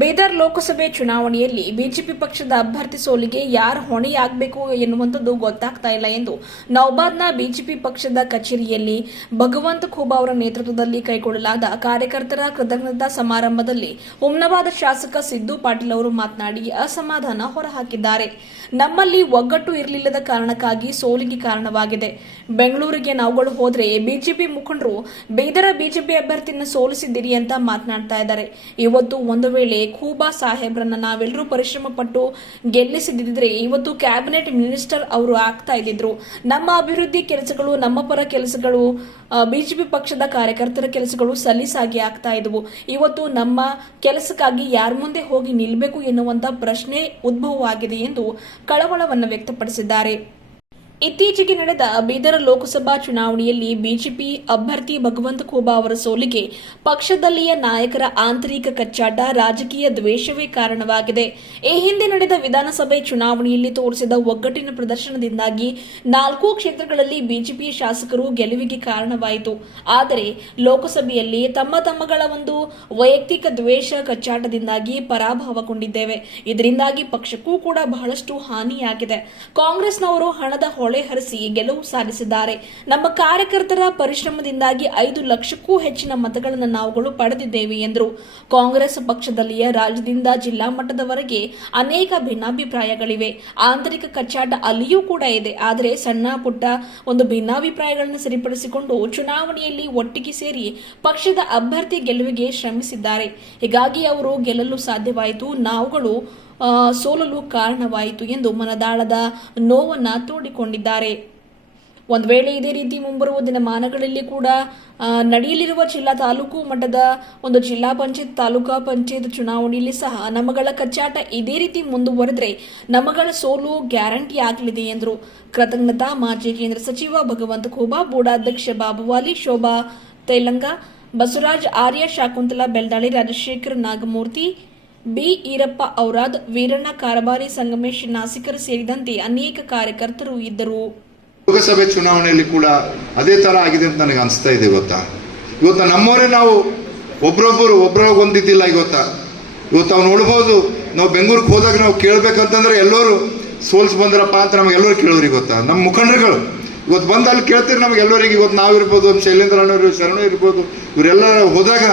ಬೀದರ್ ಲೋಕಸಭೆ ಚುನಾವಣೆಯಲ್ಲಿ ಬಿಜೆಪಿ ಪಕ್ಷದ ಅಭ್ಯರ್ಥಿ ಸೋಲಿಗೆ ಯಾರು ಹೊಣೆಯಾಗಬೇಕು ಎನ್ನುವಂಥದ್ದು ಗೊತ್ತಾಗ್ತಾ ಇಲ್ಲ ಎಂದು ನೌಬಾದ್ನ ಬಿಜೆಪಿ ಪಕ್ಷದ ಕಚೇರಿಯಲ್ಲಿ ಭಗವಂತ ಖೂಬಾ ಅವರ ನೇತೃತ್ವದಲ್ಲಿ ಕೈಗೊಳ್ಳಲಾದ ಕಾರ್ಯಕರ್ತರ ಕೃತಜ್ಞತಾ ಸಮಾರಂಭದಲ್ಲಿ ಹುಮ್ನಾಬಾದ್ ಶಾಸಕ ಸಿದ್ದು ಪಾಟೀಲ್ ಅವರು ಮಾತನಾಡಿ ಅಸಮಾಧಾನ ಹೊರಹಾಕಿದ್ದಾರೆ. ನಮ್ಮಲ್ಲಿ ಒಗ್ಗಟ್ಟು ಇರಲಿಲ್ಲದ ಕಾರಣಕ್ಕಾಗಿ ಸೋಲಿಗೆ ಕಾರಣವಾಗಿದೆ. ಬೆಂಗಳೂರಿಗೆ ನಾವುಗಳು ಹೋದ್ರೆ ಬಿಜೆಪಿ ಮುಖಂಡರು ಬೀದರ ಬಿಜೆಪಿ ಅಭ್ಯರ್ಥಿಯನ್ನು ಸೋಲಿಸಿದ್ದೀರಿ ಅಂತ ಮಾತನಾಡ್ತಾ ಇದ್ದಾರೆ. ಇವತ್ತು ಒಂದು ವೇಳೆ ಖೂಬಾ ಸಾಹೇಬ್ರನ್ನ ನಾವೆಲ್ಲರೂ ಪರಿಶ್ರಮ ಪಟ್ಟು ಗೆಲ್ಲಿಸಿದ್ರೆ ಇವತ್ತು ಕ್ಯಾಬಿನೆಟ್ ಮಿನಿಸ್ಟರ್ ಅವರು ಆಗ್ತಾ ಇದ್ದಿದ್ರು. ನಮ್ಮ ಅಭಿವೃದ್ಧಿ ಕೆಲಸಗಳು, ನಮ್ಮ ಪರ ಕೆಲಸಗಳು, ಬಿಜೆಪಿ ಪಕ್ಷದ ಕಾರ್ಯಕರ್ತರ ಕೆಲಸಗಳು ಸಲೀಸಾಗಿ ಆಗ್ತಾ ಇದ್ವು. ಇವತ್ತು ನಮ್ಮ ಕೆಲಸಕ್ಕಾಗಿ ಯಾರ ಮುಂದೆ ಹೋಗಿ ನಿಲ್ಲಬೇಕು ಎನ್ನುವಂತ ಪ್ರಶ್ನೆ ಉದ್ಭವವಾಗಿದೆ ಎಂದು ಕಳವಳವನ್ನು ವ್ಯಕ್ತಪಡಿಸಿದ್ದಾರೆ. ಇತ್ತೀಚೆಗೆ ನಡೆದ ಬೀದರ್ ಲೋಕಸಭಾ ಚುನಾವಣೆಯಲ್ಲಿ ಬಿಜೆಪಿ ಅಭ್ಯರ್ಥಿ ಭಗವಂತ ಖೂಬಾ ಅವರ ಸೋಲಿಗೆ ಪಕ್ಷದಲ್ಲಿಯ ನಾಯಕರ ಆಂತರಿಕ ಕಚ್ಚಾಟ, ರಾಜಕೀಯ ದ್ವೇಷವೇ ಕಾರಣವಾಗಿದೆ. ಈ ಹಿಂದೆ ನಡೆದ ವಿಧಾನಸಭೆ ಚುನಾವಣೆಯಲ್ಲಿ ತೋರಿಸಿದ ಒಗ್ಗಟ್ಟಿನ ಪ್ರದರ್ಶನದಿಂದಾಗಿ 4 ಕ್ಷೇತ್ರಗಳಲ್ಲಿ ಬಿಜೆಪಿ ಶಾಸಕರು ಗೆಲುವಿಗೆ ಕಾರಣವಾಯಿತು. ಆದರೆ ಲೋಕಸಭೆಯಲ್ಲಿ ತಮ್ಮಗಳ ಒಂದು ವೈಯಕ್ತಿಕ ದ್ವೇಷ, ಕಚ್ಚಾಟದಿಂದಾಗಿ ಪರಾಭವಗೊಂಡಿದ್ದೇವೆ. ಇದರಿಂದಾಗಿ ಪಕ್ಷಕ್ಕೂ ಕೂಡ ಬಹಳಷ್ಟು ಹಾನಿಯಾಗಿದೆ. ಕಾಂಗ್ರೆಸ್ನವರು ಹಣದ ಹೊಳೆ ಹರಿಸಿ ಗೆಲುವು ಸಾಧಿಸಿದ್ದಾರೆ. ನಮ್ಮ ಕಾರ್ಯಕರ್ತರ ಪರಿಶ್ರಮದಿಂದಾಗಿ 5 ಲಕ್ಷಕ್ಕೂ ಹೆಚ್ಚಿನ ಮತಗಳನ್ನು ನಾವುಗಳು ಪಡೆದಿದ್ದೇವೆ ಎಂದರು. ಕಾಂಗ್ರೆಸ್ ಪಕ್ಷದಲ್ಲಿಯ ರಾಜ್ಯದಿಂದ ಜಿಲ್ಲಾ ಮಟ್ಟದವರೆಗೆ ಅನೇಕ ಭಿನ್ನಾಭಿಪ್ರಾಯಗಳಿವೆ. ಆಂತರಿಕ ಕಚ್ಚಾಟ ಅಲ್ಲಿಯೂ ಕೂಡ ಇದೆ. ಆದರೆ ಸಣ್ಣ ಪುಟ್ಟ ಒಂದು ಭಿನ್ನಾಭಿಪ್ರಾಯಗಳನ್ನು ಸರಿಪಡಿಸಿಕೊಂಡು ಚುನಾವಣೆಯಲ್ಲಿ ಒಟ್ಟಿಗೆ ಸೇರಿ ಪಕ್ಷದ ಅಭ್ಯರ್ಥಿ ಗೆಲುವಿಗೆ ಶ್ರಮಿಸಿದ್ದಾರೆ. ಹೀಗಾಗಿ ಅವರು ಗೆಲ್ಲಲು ಸಾಧ್ಯವಾಯಿತು, ನಾವುಗಳು ಸೋಲಲು ಕಾರಣವಾಯಿತು ಎಂದು ಮನದಾಳದ ನೋವನ್ನ ತೋಡಿಕೊಂಡಿದ್ದಾರೆ. ಒಂದು ವೇಳೆ ಇದೇ ರೀತಿ ಮುಂಬರುವ ದಿನಮಾನಗಳಲ್ಲಿ ಕೂಡ ನಡೆಯಲಿರುವ ಜಿಲ್ಲಾ ತಾಲೂಕು ಮಟ್ಟದ ಒಂದು ಜಿಲ್ಲಾ ಪಂಚಾಯತ್, ತಾಲೂಕಾ ಪಂಚಾಯತ್ ಚುನಾವಣೆಯಲ್ಲಿ ಸಹ ನಮಗಳ ಕಚ್ಚಾಟ ಇದೇ ರೀತಿ ಮುಂದುವರೆದ್ರೆ ನಮಗಳ ಸೋಲು ಗ್ಯಾರಂಟಿ ಆಗಲಿದೆ ಎಂದರು. ಕೃತಜ್ಞತಾ ಮಾಜಿ ಕೇಂದ್ರ ಸಚಿವ ಭಗವಂತ ಖೂಬಾ, ಬೂಡಾಧ್ಯಕ್ಷ ಬಾಬುವಾಲಿ, ಶೋಭಾ ತೈಲಂಗ, ಬಸವರಾಜ್ ಆರ್ಯ, ಶಾಕುಂತಲಾ ಬೆಲ್ದಾಳಿ, ರಾಜಶೇಖರ್ ನಾಗಮೂರ್ತಿ, ಬಿ ಈರಪ್ಪ ಔರಾದ್, ವೀರಣ್ಣ ಕಾರಬಾರಿ, ಸಂಗಮೇಶ್ ನಾಸಿಕರ್ ಸೇರಿದಂತೆ ಅನೇಕ ಕಾರ್ಯಕರ್ತರು ಇದ್ದರು. ಲೋಕಸಭೆ ಚುನಾವಣೆಯಲ್ಲಿ ಕೂಡ ಅದೇ ತರ ಆಗಿದೆ ಅಂತ ನನಗೆ ಅನಿಸ್ತಾ ಇದೆ. ಇವತ್ತು ನಮ್ಮವರೇ ನಾವು ಒಬ್ಬರಾಗ ಹೊಂದಿದ್ದಿಲ್ಲ. ಇವತ್ತು ನಾವು ನೋಡ್ಬೋದು, ನಾವು ಬೆಂಗಳೂರಿಗೆ ಹೋದಾಗ ನಾವು ಕೇಳ್ಬೇಕಂತಂದ್ರೆ ಎಲ್ಲರೂ ಸೋಲ್ಸ್ ಬಂದ್ರಪ್ಪ ಅಂತ ನಮ್ಗೆ ಎಲ್ಲರೂ ಕೇಳೋರು. ನಮ್ಮ ಮುಖಂಡರುಗಳು ಇವತ್ತು ಬಂದು ಅಲ್ಲಿ ಕೇಳ್ತೀರಿ ನಮ್ಗೆಲ್ಲರಿಗೆ. ಇವತ್ತು ನಾವಿರ್ಬೋದು, ಶೈಲೇಂದ್ರ ಅಣ್ಣವರು, ಶರಣ ಇರ್ಬೋದು, ಇವರೆಲ್ಲ ಹೋದಾಗ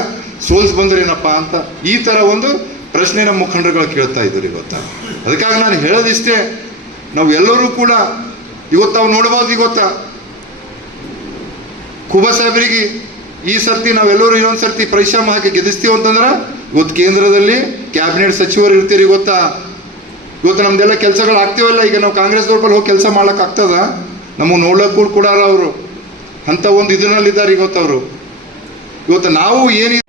ಸೋಲ್ಸ್ ಬಂದ್ರೇನಪ್ಪ ಅಂತ ಈ ತರ ಒಂದು ಪ್ರಶ್ನೆ ನಮ್ಮ ಮುಖಂಡರುಗಳು ಕೇಳ್ತಾ ಇದ್ರು. ಅದಕ್ಕಾಗಿ ನಾನು ಹೇಳೋದಿಷ್ಟೇ, ನಾವು ಎಲ್ಲರೂ ಕೂಡ ಇವತ್ತು ನಾವು ನೋಡ್ಬೋದು. ಖೂಬಾ ಸಾಹೇಬರಿಗೆ ಈ ಸರ್ತಿ ನಾವೆಲ್ಲರೂ ಇನ್ನೊಂದು ಸರ್ತಿ ಪರಿಶ್ರಮ ಹಾಕಿ ಗೆದಿಸ್ತೀವಿ ಅಂತಂದ್ರೆ ಇವತ್ತು ಕೇಂದ್ರದಲ್ಲಿ ಕ್ಯಾಬಿನೆಟ್ ಸಚಿವರು ಇರ್ತೀರಿ. ಇವತ್ತು ನಮ್ದೆಲ್ಲ ಕೆಲಸಗಳು ಆಗ್ತೀವಲ್ಲ. ಈಗ ನಾವು ಕಾಂಗ್ರೆಸ್ ದೊಡ್ಡಲ್ಲಿ ಹೋಗಿ ಕೆಲಸ ಮಾಡ್ಲಕ್ಕೆ ಆಗ್ತದ? ನಮಗೆ ನೋಡ್ಲಕ್ಕೂ ಕೂಡ ಅವರು ಅಂತ ಒಂದು ಇದರಲ್ಲಿದ್ದಾರೆ. ಇವತ್ತು ನಾವು ಏನಿದೆ